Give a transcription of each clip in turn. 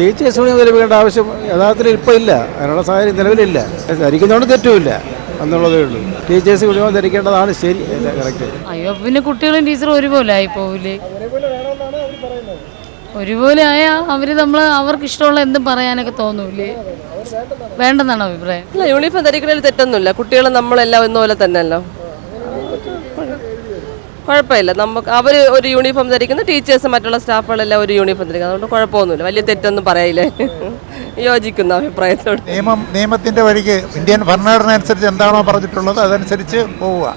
Teachers union ധരിപ്പിക്കേണ്ട ആവശ്യം യഥാർത്ഥത്തിൽ ഇപ്പോൾ ഇല്ല. അതിനുള്ള സാഹചര്യം നിലവിലില്ല ധരിക്കുന്നതുകൊണ്ട് തെറ്റുമില്ല എന്നുള്ളതേ ഉള്ളൂ. ടീച്ചേഴ്സ് യൂണിഫോം ധരിക്കേണ്ടതാണ്. ശരി. കറക്റ്റ് അയ്യോ പിന്നെ കുട്ടികളും ടീച്ചറും ഒരുപോലെ ആയി പോവില്ലേ? ഒരുപോലെ ആയാൽ അവർ നമ്മൾ അവർക്ക് ഇഷ്ടമുള്ള എന്തും പറയാനൊക്കെ തോന്നൂലേ വേണ്ടെന്നാണ് അഭിപ്രായം? ഇല്ല യൂണിഫോം ധരിക്കുന്നതിൽ തെറ്റൊന്നുമില്ല. കുട്ടികൾ നമ്മളെല്ലാം ഒന്നുപോലെ തന്നെയല്ലോ. കുഴപ്പമില്ല. നമുക്ക് അവർ ഒരു യൂണിഫോം ധരിക്കുന്നു ടീച്ചേഴ്സ് മറ്റുള്ള സ്റ്റാഫുകളെല്ലാം ഒരു യൂണിഫോം ധരിക്കുന്നു. അതുകൊണ്ട് കുഴപ്പമൊന്നുമില്ല. വലിയ തെറ്റൊന്നും പറയില്ലേ? യോജിക്കുന്ന അഭിപ്രായത്തോട്. നിയമം നിയമത്തിന്റെ വഴിക്ക് ഇന്ത്യൻ ഭരണഘടന അനുസരിച്ച് എന്താണോ പറഞ്ഞിട്ടുള്ളത് അതനുസരിച്ച് പോവുക.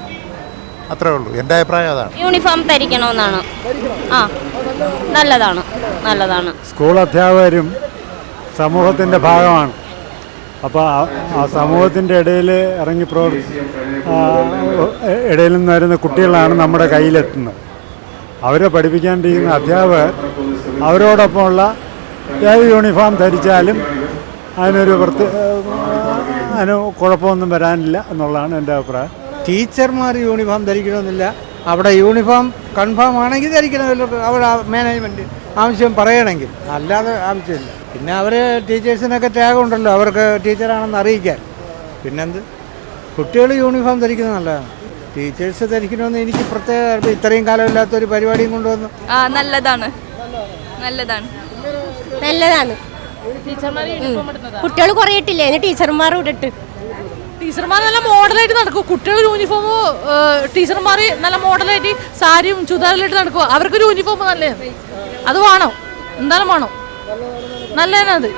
അത്രേ ഉള്ളൂ. എന്റെ അഭിപ്രായം അതാണ്. യൂണിഫോം ധരിക്കണമെന്നാണ്. ആ നല്ലതാണ്. നല്ലതാണ്. സ്കൂൾ അധ്യാപകരും സമൂഹത്തിന്റെ ഭാഗമാണ്. അപ്പോൾ ആ സമൂഹത്തിന്റെ ഇടയിൽ ഇറങ്ങി പ്രവർ ഇടയിൽ നിന്ന് വരുന്ന കുട്ടികളാണ് നമ്മുടെ കയ്യിലെത്തുന്നത്. അവരെ പഠിപ്പിക്കാണ്ടിരിക്കുന്ന അധ്യാപകർ അവരോടൊപ്പമുള്ള ഏത് യൂണിഫോം ധരിച്ചാലും അതിനൊരു പ്രത്യേക അതിന് കുഴപ്പമൊന്നും വരാനില്ല എന്നുള്ളതാണ് എന്റെ അഭിപ്രായം. ടീച്ചർമാർ യൂണിഫോം ധരിക്കണമെന്നില്ല. അവിടെ യൂണിഫോം കൺഫേം ആണെങ്കിൽ ധരിക്കണമല്ലോ അവിടെ മാനേജ്മെന്റ് ആവശ്യം പറയണമെങ്കിൽ. അല്ലാതെ ആവശ്യമില്ല. പിന്നെ അവർ ടീച്ചേഴ്സിനൊക്കെ ത്യാഗമുണ്ടല്ലോ. ഉണ്ടല്ലോ അവർക്ക് ടീച്ചറാണെന്ന് അറിയിക്കാൻ. പിന്നെന്ത്? കുട്ടികൾ യൂണിഫോം ധരിക്കുന്നത് നല്ലതാണ്. ടീച്ചേഴ്സ് ധരിക്കണമെന്ന് എനിക്ക് പ്രത്യേക ഇത്രയും കാലം ഒരു പരിപാടിയും കൊണ്ടുവന്നു. ആ നല്ലതാണ്. നല്ലതാണ്. നല്ലതാണ്. കുട്ടികൾ കുറയിട്ടില്ലേ ഇനി ടീച്ചർമാർ ഇട്ടിട്ട്. ടീച്ചർമാർ നല്ല മോഡലായിട്ട് നടക്കും കുട്ടികൾ യൂണിഫോം ടീച്ചർമാർ നല്ല മോഡലായിട്ട് സാരിയും ചുതാറിലിട്ട് നടക്കും അവർക്കൊരു യൂണിഫോം നല്ലതാണ്. അത് വേണം. എന്തായാലും വേണം. നല്ലതാണ് അത്.